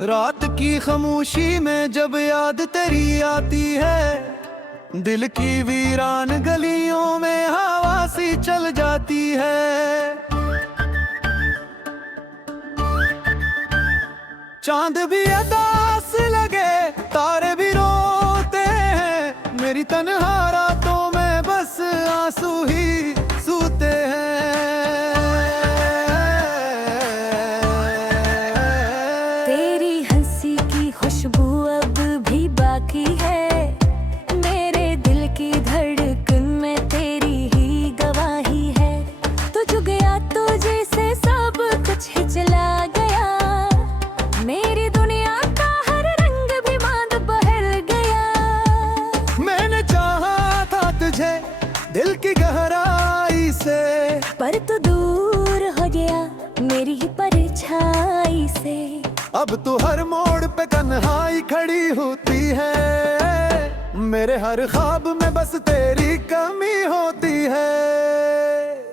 रात की खामोशी में जब याद तेरी आती है, दिल की वीरान गलियों में हवा सी चल जाती है। चांद भी उदास लगे, तारे भी रोते हैं, मेरी तन्हा रातों में बस आंसू ही सूते हैं। तेरी हंसी की खुशबू अब भी बाकी है, मेरे दिल की धड़कन में तेरी ही गवाही है। तू जो गया तो जैसे सब कुछ ही चला गया, मेरी दुनिया का हर रंग भी मांद बहल गया। मैंने चाहा था तुझे दिल की गहराई से, पर तू दूर हो गया मेरी ही परछाई से। अब तो हर मोड़ पे तन्हाई खड़ी होती है, मेरे हर ख्वाब में बस तेरी कमी होती है।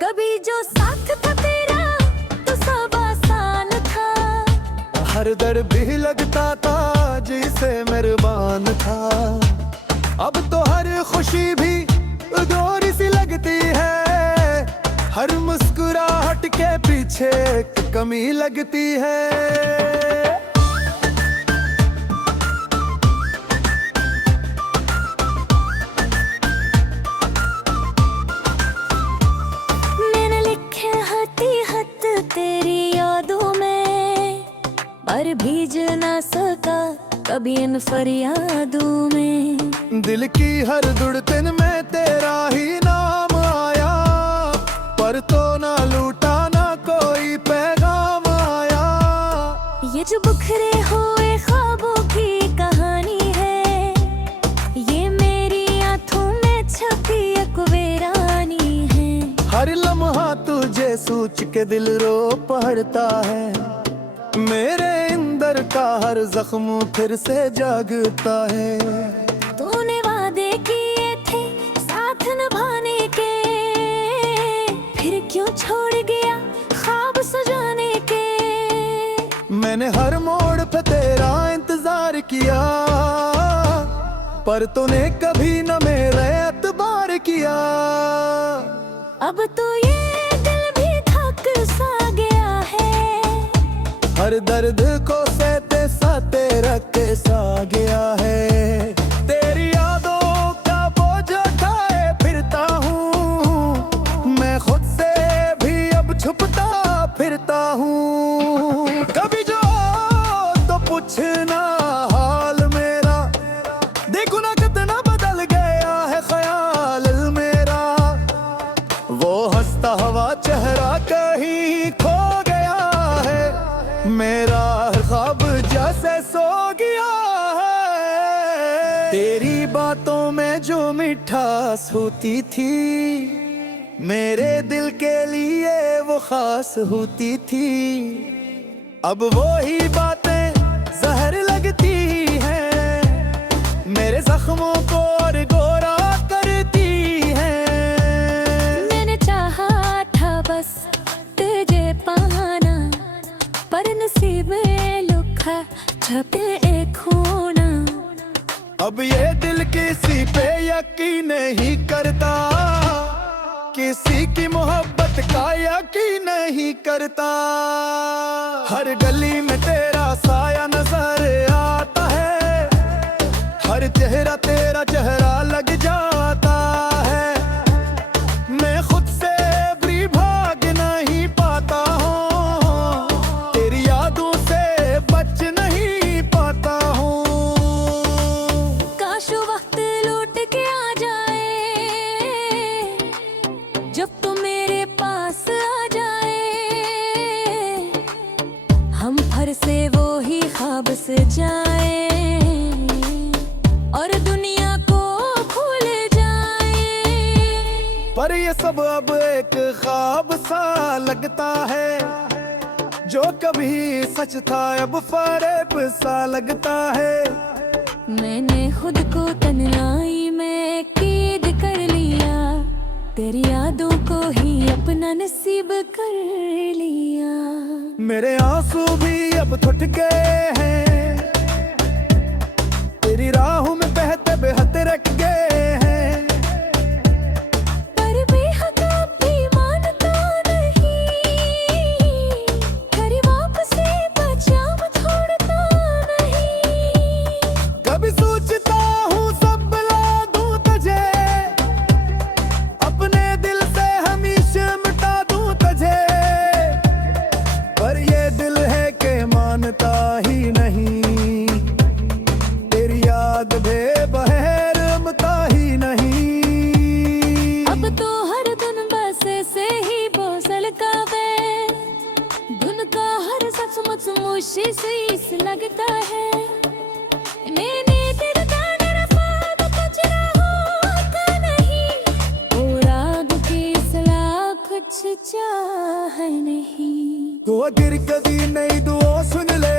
कभी जो साथ था तेरा तो सब आसान था, हर दर्द भी लगता था जिसे मेहरबान था। अब तो हर खुशी भी अधूरी सी लगती है, हर मुस्कुराहट के पीछे एक कमी लगती है। मैंने लिखे हती हत तेरी यादों में, पर भीज ना सका कभी इन फरियादों में। दिल की हर धड़कन में तेरा ही नाम आया, पर तो ना लूटा ना कोई पैगाम आया। ये जो बिखरे हुए ख्वाबों की कहानी है, ये मेरी आंखों में छपी एक वीरानी है। हर लम्हा तुझे सोच के दिल रो पड़ता है, मेरे अंदर का हर जख्म फिर से जागता है। तूने वादे किए थे साथ निभाने के, फिर क्यों छोड़ गया ख्वाब सजाने के। मैंने हर मोड़ पे तेरा इंतजार किया, पर तूने कभी न मेरा एतबार किया। अब तो ये दिल भी थक सा गया है, हर दर्द को सहते सहते रख सा गया है। तेरी यादों का बोझ उठाए फिरता हूँ, मैं खुद से भी अब छुपता फिरता हूँ। कभी जो तो पूछना हाल मेरा, देखो ना कितना बदल गया है ख्याल मेरा। वो हंसता हुआ चेहरा कहीं खो गया है, मेरा ख्वाब जैसे सो गया है। तेरी बातों में जो मिठास होती थी, मेरे दिल के लिए वो खास होती थी। अब वो ही बातें जहर लगती हैं, मेरे जख्मों को और गोरा करती हैं। मैंने चाहा था बस तुझे पाना, पर नसीब में लिखा छपे एक खोना। अब ये दिल किसी पे यकीन नहीं करता, किसी की मोहब्बत का यकीन नहीं करता। हर गली में तेरा साया नजर आता है, हर चेहरा तेरा चेहरा लग जाता है। मैं खुद से भी भाग नहीं पाता हूँ, तेरी यादों से बच नहीं पाता हूँ। काश वक्त लौट के आ जाए, जब तू मेरे पास आ जाए, हम फिर से वो ही ख्वाब से जाए और दुनिया को भूल जाए। पर ये सब अब एक ख्वाब सा लगता है, जो कभी सच था अब फरेब सा लगता है। मैंने खुद को तन्हाई में कैद कर लिया, तेरी यादों को ही अपना नसीब कर लिया। मेरे आंसू भी अब थक गए हैं, मुझे सुईस लगता है मैंने तेरा दाना ख्वाब कुछ होता नहीं मुराद की सलाह कुछ चाह नहीं तो अगर कभी नहीं दुआ सुन ले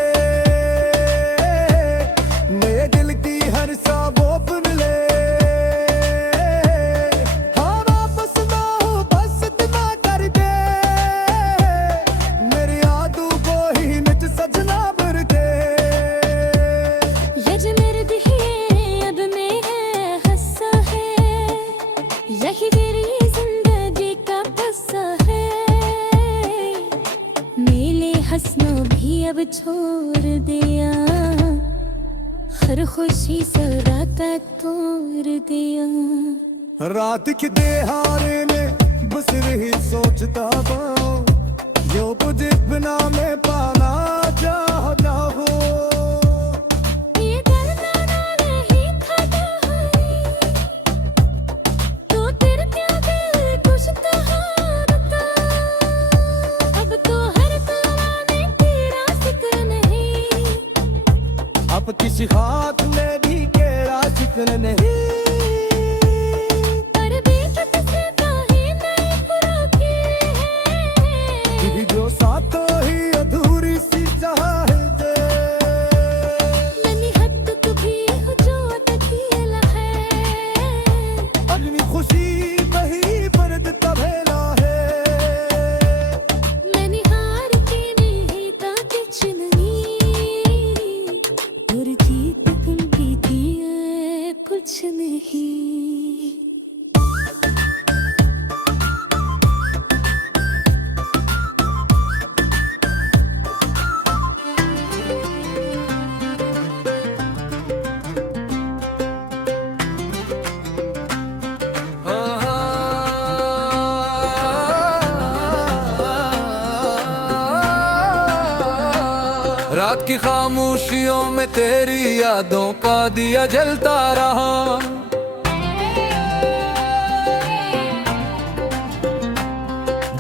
मेरे दिल की हर सांप ओपन ले हाँ वापस ना हो बस इतना कर दे मेरी आदू को ही नच सजना भर दे यज मेरे दिहे अब में है हंसा है यही तेरी जिंदगी का बसा है मेले हंसना भी अब छोड़ दिया हर खुशी सराता तोड़ दिया रात के देहारे में बस रही सोचता पाऊं यो मुझे बिना में पाना चाहता हो ये दर्दाना नहीं था तुम्हारी तो तेरे क्या दिल कुछ कहा बता अब तो हर दुआ में तेरा जिक्र नहीं अब किसी हाथ में भी तेरा जिक्र नहीं पर भी तुझसे कहीं नहीं पूरा किए हैं भी जो साथों ही अधूरी सी चाहत मैंने हद तक भी हो जो तकिया है अगली खुशी वही पर्द तबेला है मैंने हार के नहीं था कुछ नहीं और जीत की थी कुछ नहीं रात की खामोशियों में तेरी यादों का दिया जलता रहा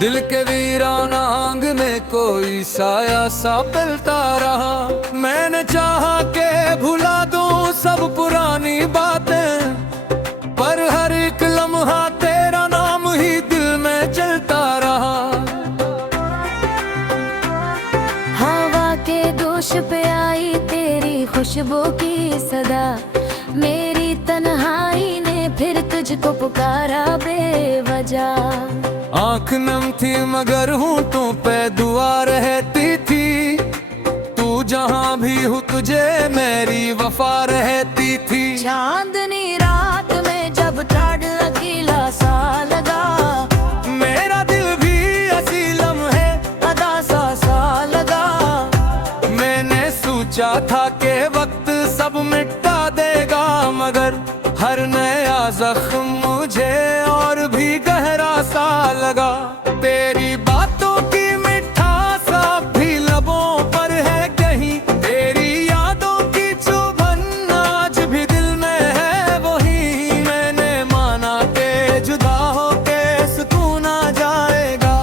दिल के वीराना आंगन कोई साया सा पलता रहा मैंने चाहा के भुला दूं सब पुरानी बातें पर हर एक लम्हा तेरा नाम ही दिल में चलता रहा हवा के दोष पे आई तेरी खुशबू की सदा मेरी तन्हाई ने फिर तुझको पुकारा बेवजह आंख नम थी मगर हूँ तू पे दुआ रहती थी तू जहाँ भी हो तुझे मेरी वफा रहती थी चांदनी रात में जब ठाड़ अकेला सा लगा मेरा दिल भी ऐसी लम्हे अदा सा लगा मैंने सोचा था कि वक्त सब मिटा देगा मगर हर नया जख्म मुझे और भी गहरा सा लगा तेरी बातों की मिठास भी लबों पर है कहीं तेरी यादों की चुभन आज भी दिल में है वही मैंने माना के जुदा हो के सुकून आ जाएगा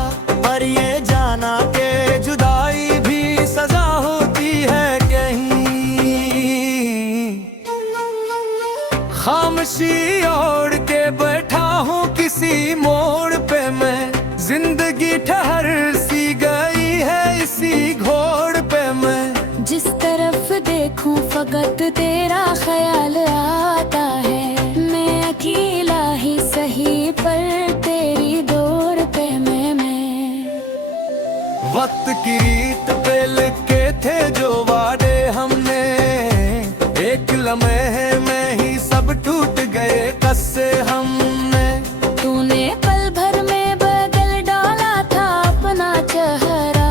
पर ये जाना के जुदाई भी सजा होती है कहीं खामोशी ओढ़ के बैठा हूँ किसी मोड़ पे मैं जिंदगी ठहर सी गई है इसी घोड़ पे मैं जिस तरफ देखूं फकत तेरा ख्याल आता है मैं अकेला ही सही पर तेरी दौड़ पे मैं वक्त की रीत पे लिखे थे जो वादे हमने एक लम्हे में ही सब टूट गए कस्से हमने तूने पल भर में बदल डाला था अपना चेहरा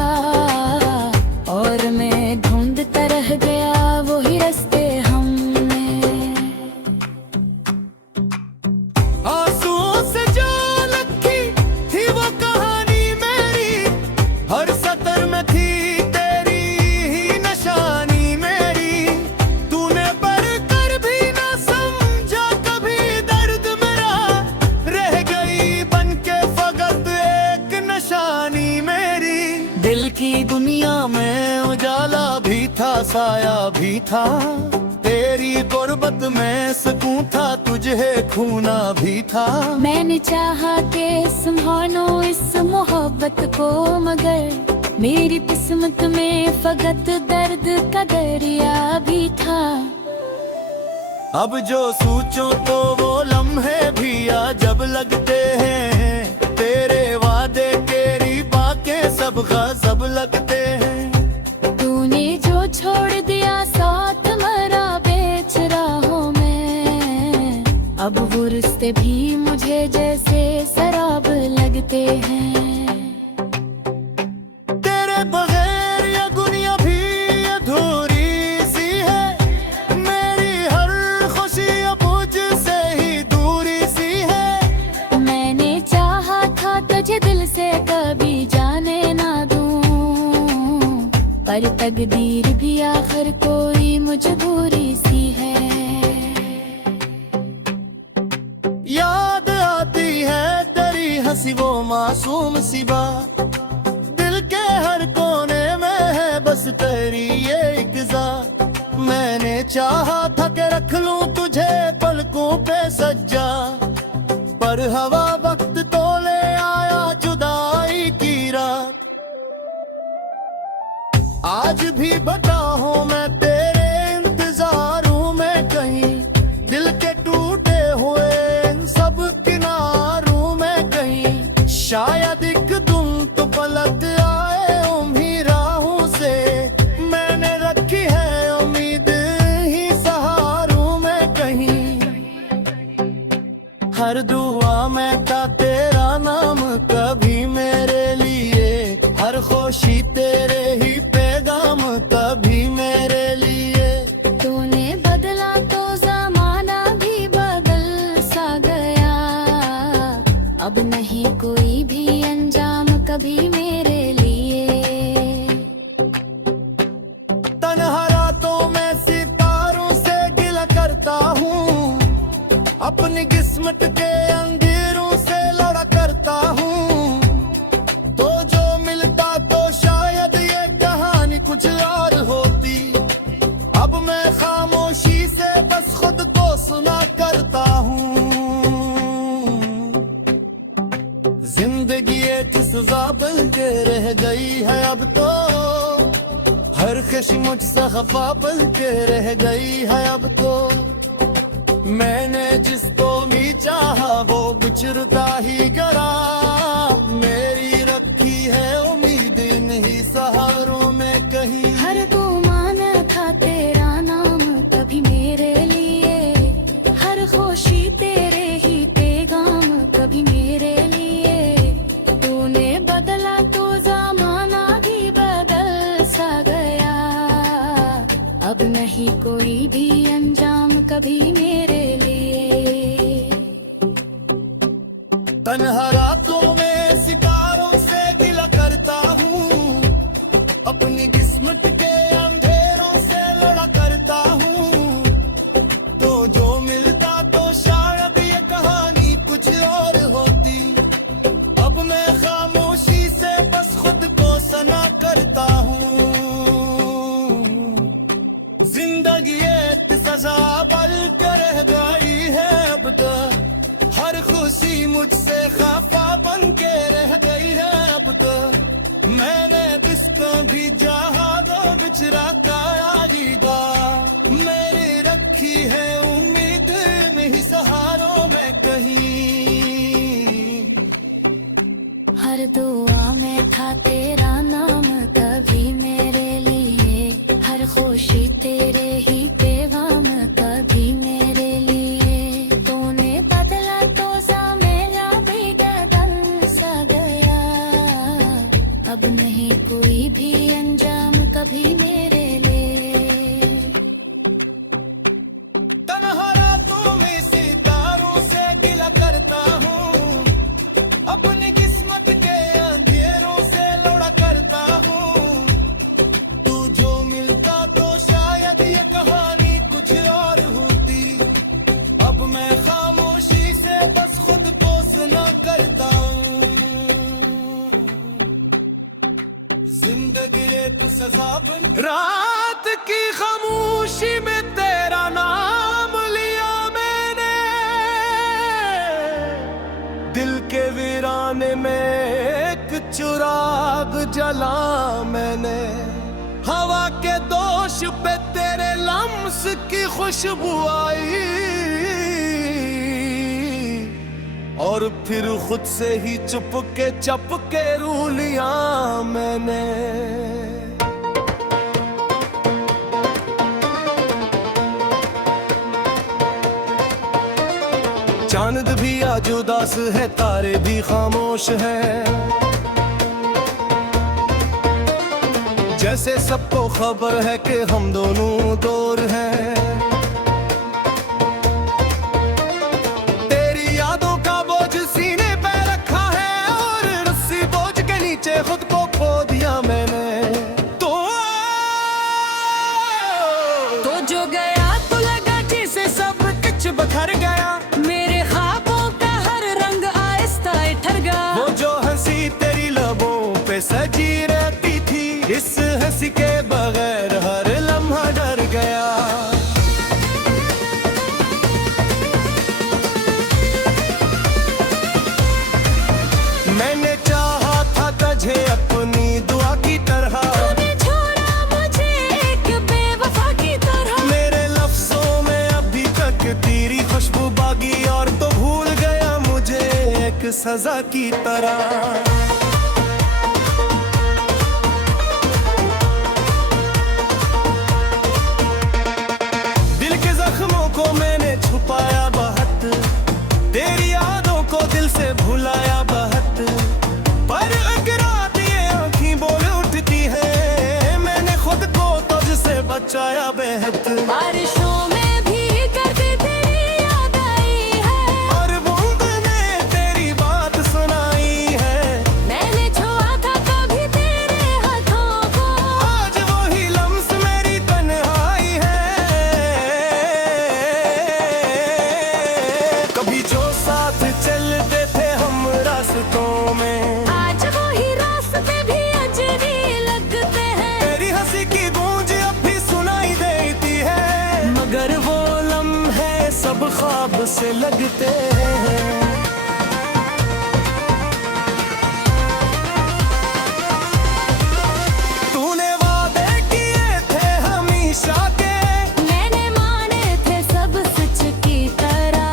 और मैं ढूंढता रह गया वही रास्ते हमने आंसुओं से जो लिखी थी वो कहानी मेरी हर सतर में थी साया भी था, तेरी गुर्बत में सुकून था, तुझे खूना भी था। मैंने चाहा के संभालो इस मोहब्बत को, मगर मेरी किस्मत में फकत दर्द का दरिया भी था। अब जो सोचो तो वो लम्हे भी अजब लगते हैं, तेरे वादे तेरी बातें सब गजब लगते हैं। तूने जो छोड़ दिया साथ मरा बेच राहों में, अब वो रिश्ते भी मुझे जैसे शराब लगते हैं। तेरे बगैर ये दुनिया भी अधूरी सी है, मेरी हर खुशी अब मुझसे ही दूरी सी है। मैंने चाहा था तुझे दिल से कभी जाने ना दूं, पर तकदीर भी आखिर कोई मजबूरी सी है। याद आती है तेरी हंसी वो मासूम सी बात, दिल के हर कोने में है बस तेरी ये एक ज़ात। मैंने चाहा था कि रख लूं तुझे पलकों पे सज्जा, पर हवा वक्त तो ले आया जुदाई की रात। आज भी बता हूँ मैं तेरे इंतजारों में कहीं, दिल के टूटे हुए इन सब किनारों में कहीं। शायद एक दिन तो पलट आए उन्हीं राहों से, मैंने रखी है उम्मीद ही सहारों में कहीं। हर दुआ में था तेरा नाम कभी मेरे लिए, हर खुशी तेरे ही पैगाम कभी मेरे लिए। तूने बदला तो जमाना भी बदल सा गया, अब नहीं कोई भी अंजाम कभी मेरे लिए। तन्हा रातों में सितारों से गिला करता हूँ, अपनी किस्मत के अंधेरों से लड़ा करता हूँ। तो जो मिलता तो शायद ये कहानी कुछ और होती, अब मैं खामोशी से बस खुद को सुना करता हूँ। जिंदगी एक सजा बन के रह गई है अब तो, हर खुशी मुझसे खफा बन के रह गई है अब तो। मैंने जिसको भी चाहा वो बिछड़ता ही गया, मेरी रखी है उम्मीद नहीं सहारों में कहीं। हर गुमान था तेरा नाम कभी मेरे लिए, हर खुशी तेरे ही पैगाम कभी मेरे लिए। तूने बदला तो जमाना भी बदल सा गया, अब नहीं कोई भी अंजाम कभी मेरे लिए। तन्हा रातों में सितारों से गिला करता हूँ, अपनी किस्मत के अंधेरों से लड़ा करता हूँ। तो जो मिलता तो शायद ये कहानी कुछ और होती, अब मैं खामोशी से बस खुद को सना करता हूँ। जिंदगी एक सजा पल कर रह गई है अब तो, हर खुशी मुझसे खफा बन के रह गई है अब तो। मैंने जिसको भी चाहा तो बिछड़ा काया दीदा, मेरी रखी है उम्मीद नहीं सहारों में कहीं। हर दुआ में था तेरा नाम कभी मेरे लिए, हर खुशी तेरे ही पैगाम कभी मेरे लिए। तूने बदला तो मेरा भी बदल सा गया, अब नहीं कोई भी अंजाम कभी मेरे लिए। तन्हा रातों में सितारों से गिला करता हूँ, अपनी किस्मत के अंधेरों से लड़ा करता हूँ। तू जो मिलता तो शायद ये कहानी कुछ और होती, अब मैं खामोशी से बस खुद को सुना करता हूँ। जिंदगी गिरे तू सजा बन। रात की खामोशी में तेरा नाम लिया मैंने, दिल के वीराने में एक चिराग जला मैंने। हवा के दोष पे तेरे लम्स की खुशबू आई, और फिर खुद से ही चुप के रू लिया मैंने। चांद भी आज उदास है, तारे भी खामोश हैं, जैसे सबको खबर है कि हम दोनों दूर हैं। तेरी यादों का बोझ सीने पे रखा है, और रस्सी बोझ के नीचे खुद को खो दिया मैंने। तो जो गया तो लगा जैसे सब कुछ बखर गया, मेरे ख्वाबों का हर रंग आहिस्ता ठर गया। वो जो हंसी तेरी लबों पे सजी रहती थी, इस हंसी के बगैर हर लम्हा डर गया। मैंने चाहा था तुझे अपनी दुआ की तरह, तूने छोड़ा मुझे एक बेवफा की तरह। मेरे लफ्जों में अभी तक तेरी खुशबू बागी, और तो भूल गया मुझे एक सजा की तरह। को मैंने छुपाया बहुत, तेरी यादों को दिल से भुलाया बहुत, पर एक रात ये आँखें बोल उठती है, मैंने खुद को तुझसे बचाया बेहद। बारिशों में भी करती तेरी याद आई है, और बूंद ने तेरी बात सुनाई है, मैंने छुआ था कभी तेरे हाथों को, आज वही लम्स मेरी तन्हाई है। कभी जो साथ चलते थे हम रास्तों में, आज वही रास्ते भी अजनी लगते हैं। तेरी हंसी की गूंज अब भी सुनाई देती है, मगर वो लम्हे सब ख्वाब से लगते हैं। तूने वादे किए थे हमेशा के, मैंने माने थे सब सच की तरह,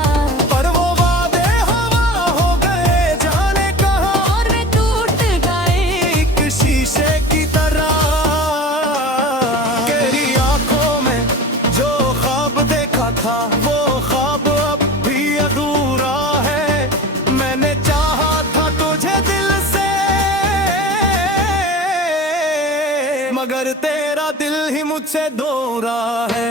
पर वो वादे हवा हो गए जाने कहाँ, और वे टूट गए एक शीशे की तरह। तेरी आंखों में जो ख्वाब देखा था, वो ख्वाब अब भी अधूरा है। मैंने चाहा था तुझे दिल से, मगर तेरा दिल ही मुझसे दूरा है।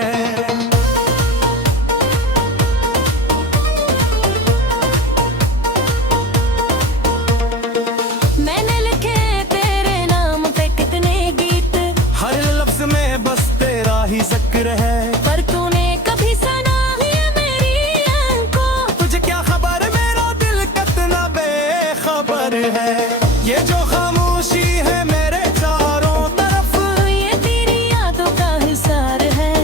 मैंने लिखे तेरे नाम पे कितने गीत, हर लफ्ज में बस तेरा ही जिक्र है, पर तूने कभी सुना है मेरी आंखों। तुझे क्या खबर मेरा दिल कितना बेखबर है। ये जो खामोशी है मेरे चारों तरफ, ये तेरी यादों का हिसार है,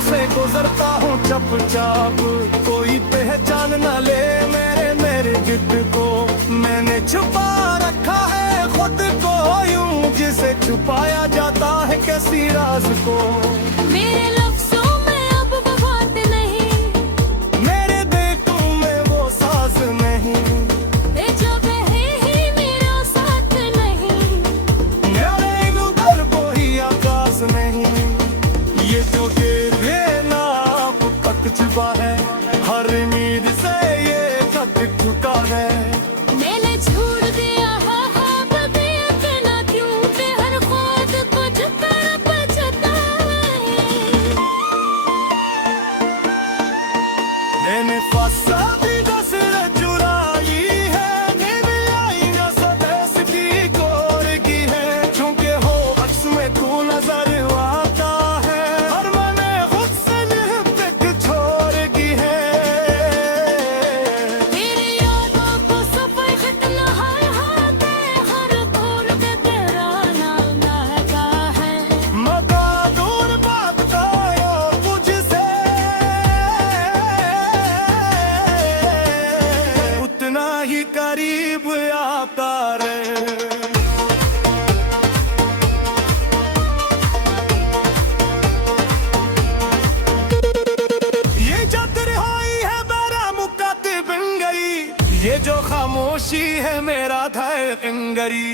से गुजरता हूँ चुपचाप, कोई पहचान न ले मेरे गिद्ध को। मैंने छुपा रखा है खुद को यूं, जिसे छुपाया जाता है किसी राज को। मेरे लफ्जों में अब वो बात नहीं, मेरे बेटों में वो साज नहीं, ये जो कहे ही मेरा साथ नहीं। मेरे उधर कोई आकाश नहीं, ये जो गिरे नाप तक छुपा है, हर उम्मीद से ये थक चुका है। मैंने छोड़ दिया ख्वाब दिया कि ना क्यों पे हर ख्वाब कुछ तरफ जता है। मैंने फंसा दी दस जुराई है, मेरी आई ना सदैस की गोरगी है। चूंकि हो अक्स में तू नजर आता है, हर मैंने खुद से निहत्त छोड़गी है। मेरी यादों को सफर खतना हर हाथे, हर तौर पे तेरा नाम महका है। मगा दूर भागता हो मुझसे, उतना ही करीब आता रहे। ये जो तन्हाई है मेरा मुकातिब बन गई, ये जो खामोशी है मेरा था गरी।